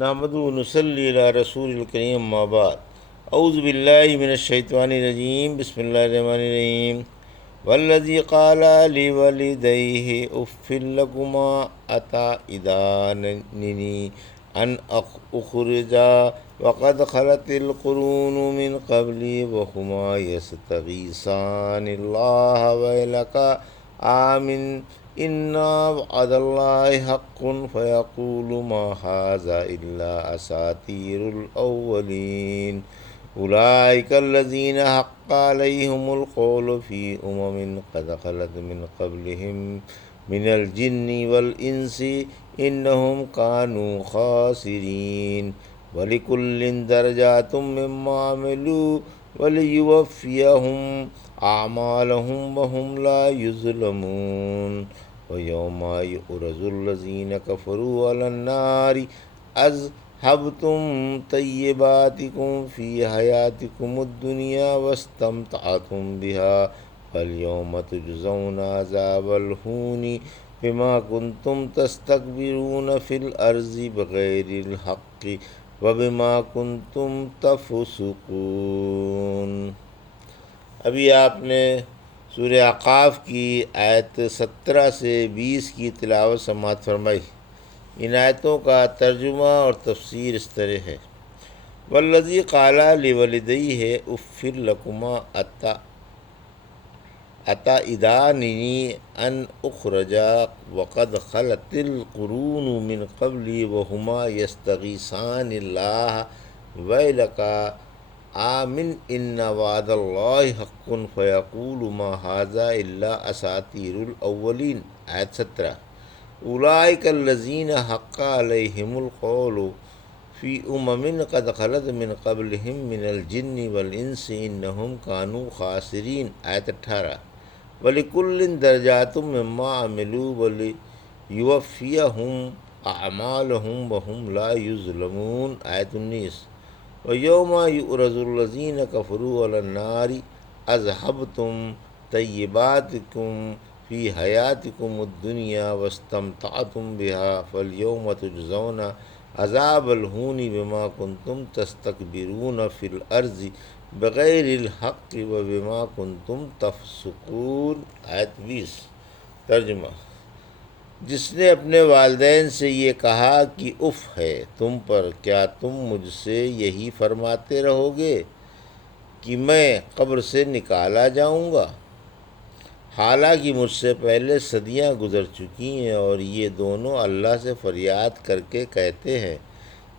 نحمدہ و نصلی علی رسول الکریم اما بعد اعوذ باللہ من الشیطان الرجیم بسم اللہ الرحمن الرحیم والذی قال لوالدیہ اف لکما اتعداننی ان اخرجا وقد خلت القرون من قبلی وہما یستغیثان اللہ ویلک آمن انا وعد اللہ حق فیقول ما ھذا الا اساطیر الاولین اولئک الذین حق علیہم القول فی قد خلت من قبلہم من الجن والانس انہم کانوا خاسرین ولکل درجات مما عملوا ولیوفیہم اعمالهم وهم لا یظلمون ویوم یعرض الذین کفروا علی النار اذهبتم طیباتکم فی حیاتکم الدنیا واستمتعتم بها فالیوم تجزون عذاب الہون بما کنتم تستکبرون فی الارض بغیر الحق وبما کنتم تفسقون۔ ابھی آپ نے سورہ اعقاف کی آیت 17 سے 20 کی تلاوت سماعت فرمائی۔ ان آیتوں کا ترجمہ اور تفسیر اس طرح ہے: والذی قال لوالدیہ اف لکما اتعداننی ان اخرجا وقد خلت القرون من قبلی وہما یستغیثان اللہ ویلک آمن ان وعد اللہ حق فیقول ما ھذا الا اساطیر الاولین۔ آیت 17: اولئک الذین حق علیہم القول فی قد خلت من قبلہم من الجن والانس انہم کانوا خاسرین۔ آیت 18: ولکل درجات مما عملوا ولیوفیہم اعمالہم وہم لا یظلمون۔ آیت 19: وَيَوْمَ يُعْرَضُ الَّذِينَ كَفَرُوا عَلَى النَّارِ أَذْهَبْتُمْ طَيِّبَاتِكُمْ فِي حَيَاتِكُمُ الدُّنْيَا وَاسْتَمْتَعْتُمْ بِهَا فَالْيَوْمَ تُجْزَوْنَ عَذَابَ الْهُونِ بِمَا كُنْتُمْ تَسْتَكْبِرُونَ فِي الْأَرْضِ بِغَيْرِ الْحَقِّ وَبِمَا كُنْتُمْ تَفْسُقُونَ۔ آیت 20۔ ترجمہ: جس نے اپنے والدین سے یہ کہا کہ اف ہے تم پر، کیا تم مجھ سے یہی فرماتے رہو گے کہ میں قبر سے نکالا جاؤں گا؟ حالانکہ مجھ سے پہلے صدیاں گزر چکی ہیں، اور یہ دونوں اللہ سے فریاد کر کے کہتے ہیں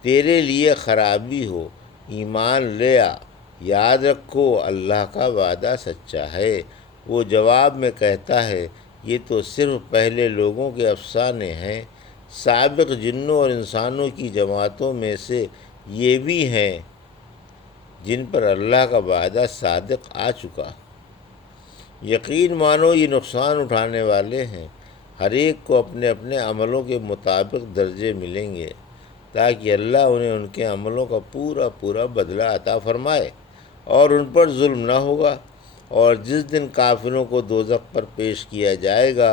تیرے لیے خرابی ہو، ایمان لے آ، یاد رکھو اللہ کا وعدہ سچا ہے۔ وہ جواب میں کہتا ہے یہ تو صرف پہلے لوگوں کے افسانے ہیں، سابق جنوں اور انسانوں کی جماعتوں میں سے یہ بھی ہیں جن پر اللہ کا وعدہ صادق آ چکا۔ یقین مانو یہ نقصان اٹھانے والے ہیں، ہر ایک کو اپنے اپنے عملوں کے مطابق درجے ملیں گے تاکہ اللہ انہیں ان کے عملوں کا پورا پورا بدلہ عطا فرمائے، اور ان پر ظلم نہ ہوگا۔ اور جس دن کافروں کو دوزخ پر پیش کیا جائے گا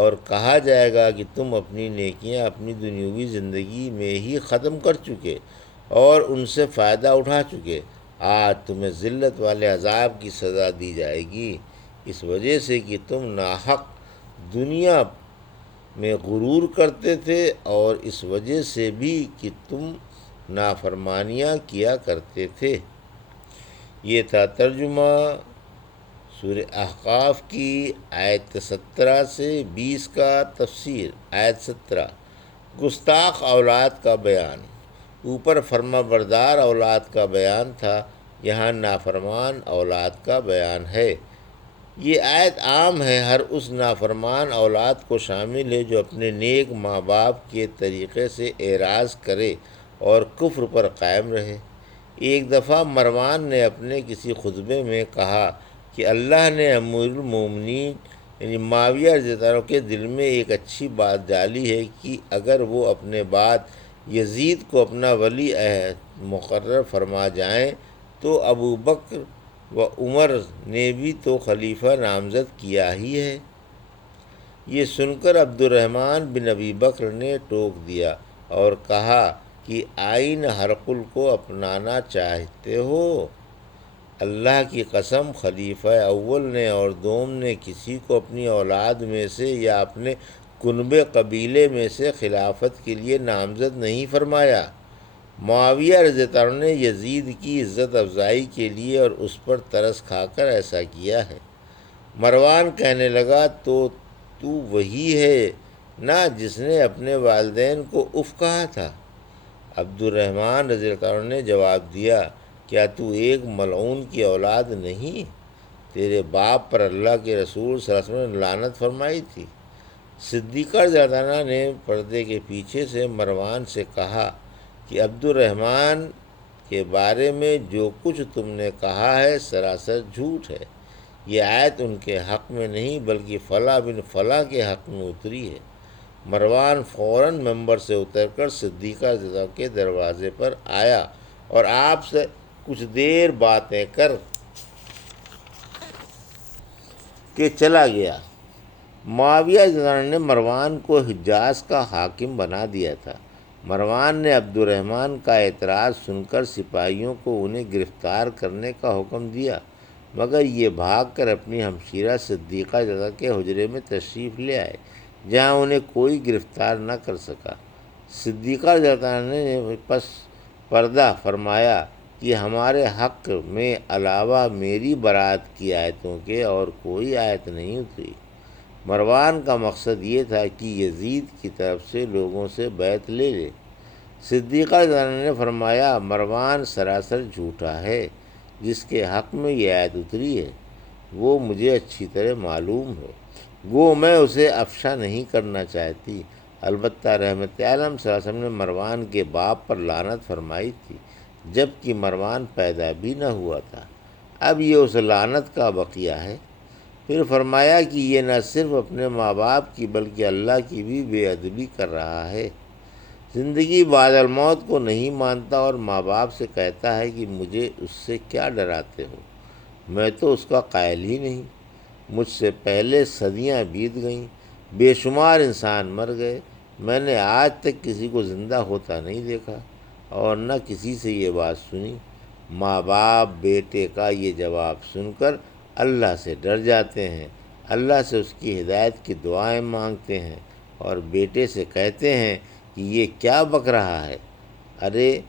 اور کہا جائے گا کہ تم اپنی نیکیاں اپنی دنیاوی زندگی میں ہی ختم کر چکے اور ان سے فائدہ اٹھا چکے، آج تمہیں ذلت والے عذاب کی سزا دی جائے گی، اس وجہ سے کہ تم ناحق دنیا میں غرور کرتے تھے اور اس وجہ سے بھی کہ تم نافرمانیاں کیا کرتے تھے۔ یہ تھا ترجمہ سورہ احقاف کی آیت 17 سے 20 کا تفسیر۔ آیت 17: گستاخ اولاد کا بیان۔ اوپر فرما بردار اولاد کا بیان تھا، یہاں نافرمان اولاد کا بیان ہے۔ یہ آیت عام ہے، ہر اس نافرمان اولاد کو شامل ہے جو اپنے نیک ماں باپ کے طریقے سے اعراض کرے اور کفر پر قائم رہے۔ ایک دفعہ مروان نے اپنے کسی خطبے میں کہا کہ اللہ نے امیر المومنین یعنی معاویہ رضی اللہ عنہ کے دل میں ایک اچھی بات ڈالی ہے کہ اگر وہ اپنے بعد یزید کو اپنا ولی عہد مقرر فرما جائیں تو ابو بکر و عمر نے بھی تو خلیفہ نامزد کیا ہی ہے۔ یہ سن کر عبد الرحمن بن ابی بکر نے ٹوک دیا اور کہا کہ آئین ہرقل کو اپنانا چاہتے ہو؟ اللہ کی قسم، خلیفہ اول نے اور دوم نے کسی کو اپنی اولاد میں سے یا اپنے کنبے قبیلے میں سے خلافت کے لیے نامزد نہیں فرمایا۔ معاویہ رضی اللہ عنہ نے یزید کی عزت افزائی کے لیے اور اس پر ترس کھا کر ایسا کیا ہے۔ مروان کہنے لگا، تو وہی ہے نا جس نے اپنے والدین کو اف کہا تھا؟ عبد الرحمن رضی اللہ عنہ نے جواب دیا، کیا تو ایک ملعون کی اولاد نہیں؟ تیرے باپ پر اللہ کے رسول صلی اللہ علیہ وسلم نے لعنت فرمائی تھی۔ صدیقہ رضی اللہ عنہ نے پردے کے پیچھے سے مروان سے کہا کہ عبد الرحمن کے بارے میں جو کچھ تم نے کہا ہے سراسر جھوٹ ہے۔ یہ آیت ان کے حق میں نہیں بلکہ فلاں بن فلاں کے حق میں اتری ہے۔ مروان فوراً ممبر سے اتر کر صدیقہ رضی اللہ عنہ کے دروازے پر آیا اور آپ سے کچھ دیر باتیں کر کے چلا گیا۔ معاویہ رضی اللہ عنہ نے مروان کو حجاز کا حاکم بنا دیا تھا۔ مروان نے عبد الرحمن کا اعتراض سن کر سپاہیوں کو انہیں گرفتار کرنے کا حکم دیا، مگر یہ بھاگ کر اپنی ہمشیرہ صدیقہ رضی اللہ عنہ کے حجرے میں تشریف لے آئے، جہاں انہیں کوئی گرفتار نہ کر سکا۔ صدیقہ رضی اللہ عنہ نے پس پردہ فرمایا کہ ہمارے حق میں علاوہ میری برات کی آیتوں کے اور کوئی آیت نہیں اتری۔ مروان کا مقصد یہ تھا کہ یزید کی طرف سے لوگوں سے بیعت لے لے۔ صدیقہ رضی اللہ عنہ نے فرمایا، مروان سراسر جھوٹا ہے، جس کے حق میں یہ آیت اتری ہے وہ مجھے اچھی طرح معلوم ہے، گو میں اسے افشا نہیں کرنا چاہتی۔ البتہ رحمت عالم صلی اللہ علیہ وسلم نے مروان کے باپ پر لعنت فرمائی تھی جب کہ مروان پیدا بھی نہ ہوا تھا، اب یہ اس لعنت کا بقیہ ہے۔ پھر فرمایا کہ یہ نہ صرف اپنے ماں باپ کی بلکہ اللہ کی بھی بے ادبی کر رہا ہے۔ زندگی بعد الموت کو نہیں مانتا اور ماں باپ سے کہتا ہے کہ مجھے اس سے کیا ڈراتے ہو، میں تو اس کا قائل ہی نہیں۔ مجھ سے پہلے صدیاں بیت گئیں، بے شمار انسان مر گئے، میں نے آج تک کسی کو زندہ ہوتا نہیں دیکھا اور نہ کسی سے یہ بات سنی۔ ماں باپ بیٹے کا یہ جواب سن کر اللہ سے ڈر جاتے ہیں، اللہ سے اس کی ہدایت کی دعائیں مانگتے ہیں اور بیٹے سے کہتے ہیں کہ یہ کیا بک رہا ہے، ارے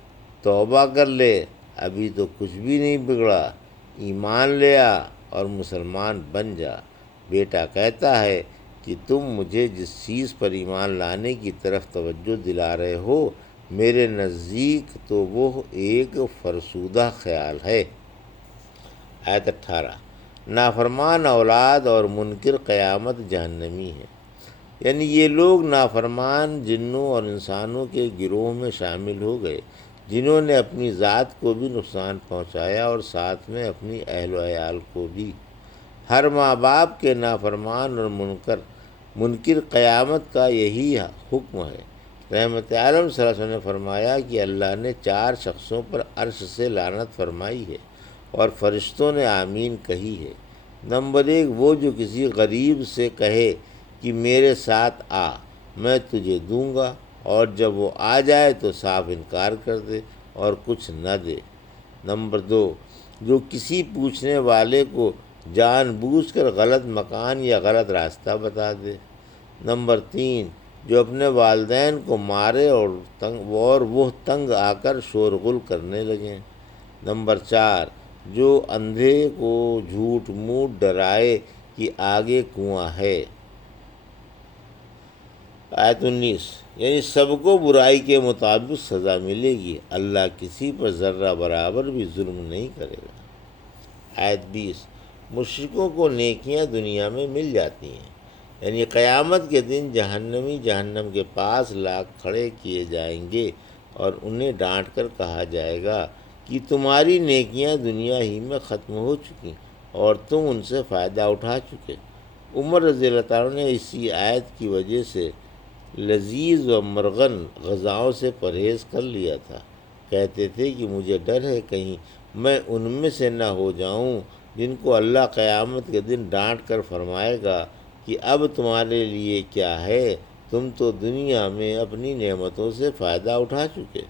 توبہ کر لے، ابھی تو کچھ بھی نہیں بگڑا، ایمان لے آ اور مسلمان بن جا۔ بیٹا کہتا ہے کہ تم مجھے جس چیز پر ایمان لانے کی طرف توجہ دلا رہے ہو میرے نزدیک تو وہ ایک فرسودہ خیال ہے۔ آیت 18، نافرمان اولاد اور منکر قیامت جہنمی ہے۔ یعنی یہ لوگ نافرمان جنوں اور انسانوں کے گروہ میں شامل ہو گئے جنہوں نے اپنی ذات کو بھی نقصان پہنچایا اور ساتھ میں اپنی اہل و عیال کو بھی۔ ہر ماں باپ کے نافرمان اور منکر قیامت کا یہی حکم ہے۔ رحمت عالم صلی اللہ علیہ وسلم نے فرمایا کہ اللہ نے 4 شخصوں پر عرش سے لعنت فرمائی ہے اور فرشتوں نے آمین کہی ہے۔ نمبر 1، وہ جو کسی غریب سے کہے کہ میرے ساتھ آ، میں تجھے دوں گا، اور جب وہ آ جائے تو صاف انکار کر دے اور کچھ نہ دے۔ نمبر 2، جو کسی پوچھنے والے کو جان بوجھ کر غلط مکان یا غلط راستہ بتا دے۔ نمبر 3، جو اپنے والدین کو مارے اور وہ تنگ آ کر شورغل کرنے لگیں۔ نمبر 4، جو اندھے کو جھوٹ موٹ ڈرائے کہ آگے کنواں ہے۔ آیت 19، یعنی سب کو برائی کے مطابق سزا ملے گی، اللہ کسی پر ذرہ برابر بھی ظلم نہیں کرے گا۔ آیت 20، مشرکوں کو نیکیاں دنیا میں مل جاتی ہیں، یعنی قیامت کے دن جہنمی جہنم کے پاس لا کھڑے کیے جائیں گے اور انہیں ڈانٹ کر کہا جائے گا کہ تمہاری نیکیاں دنیا ہی میں ختم ہو چکی اور تم ان سے فائدہ اٹھا چکے۔ عمر رضی اللہ تعالیٰ نے اسی آیت کی وجہ سے لذیذ و مرغن غذاؤں سے پرہیز کر لیا تھا۔ کہتے تھے کہ مجھے ڈر ہے کہیں میں ان میں سے نہ ہو جاؤں جن کو اللہ قیامت کے دن ڈانٹ کر فرمائے گا کہ اب تمہارے لیے کیا ہے، تم تو دنیا میں اپنی نعمتوں سے فائدہ اٹھا چکے۔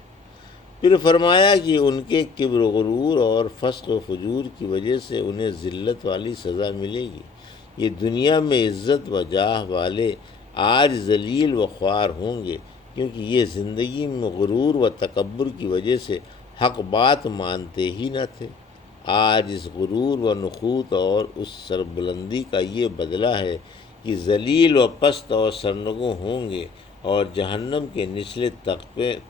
پھر فرمایا کہ ان کے کبر و غرور اور فسق و فجور کی وجہ سے انہیں ذلت والی سزا ملے گی۔ یہ دنیا میں عزت و جاہ والے آج ذلیل و خوار ہوں گے، کیونکہ یہ زندگی میں غرور و تکبر کی وجہ سے حق بات مانتے ہی نہ تھے۔ آج اس غرور و نخوت اور اس سربلندی کا یہ بدلہ ہے کہ ذلیل و پست اور سرنگوں ہوں گے اور جہنم کے نچلے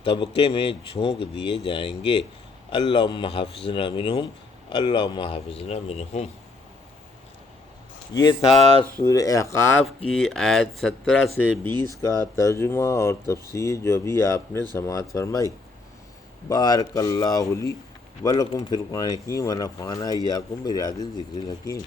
طبقے میں جھونک دیے جائیں گے۔ اللہم حافظنا منہم، اللہم حافظنا منہم۔ یہ تھا سورہ احقاف کی آیت 17 سے 20 کا ترجمہ اور تفسیر جو ابھی آپ نے سماعت فرمائی۔ بارک اللہ لی ولکم فی القرآن الحکیم ونفعنا ایاکم بآیات الذکر الحکیم۔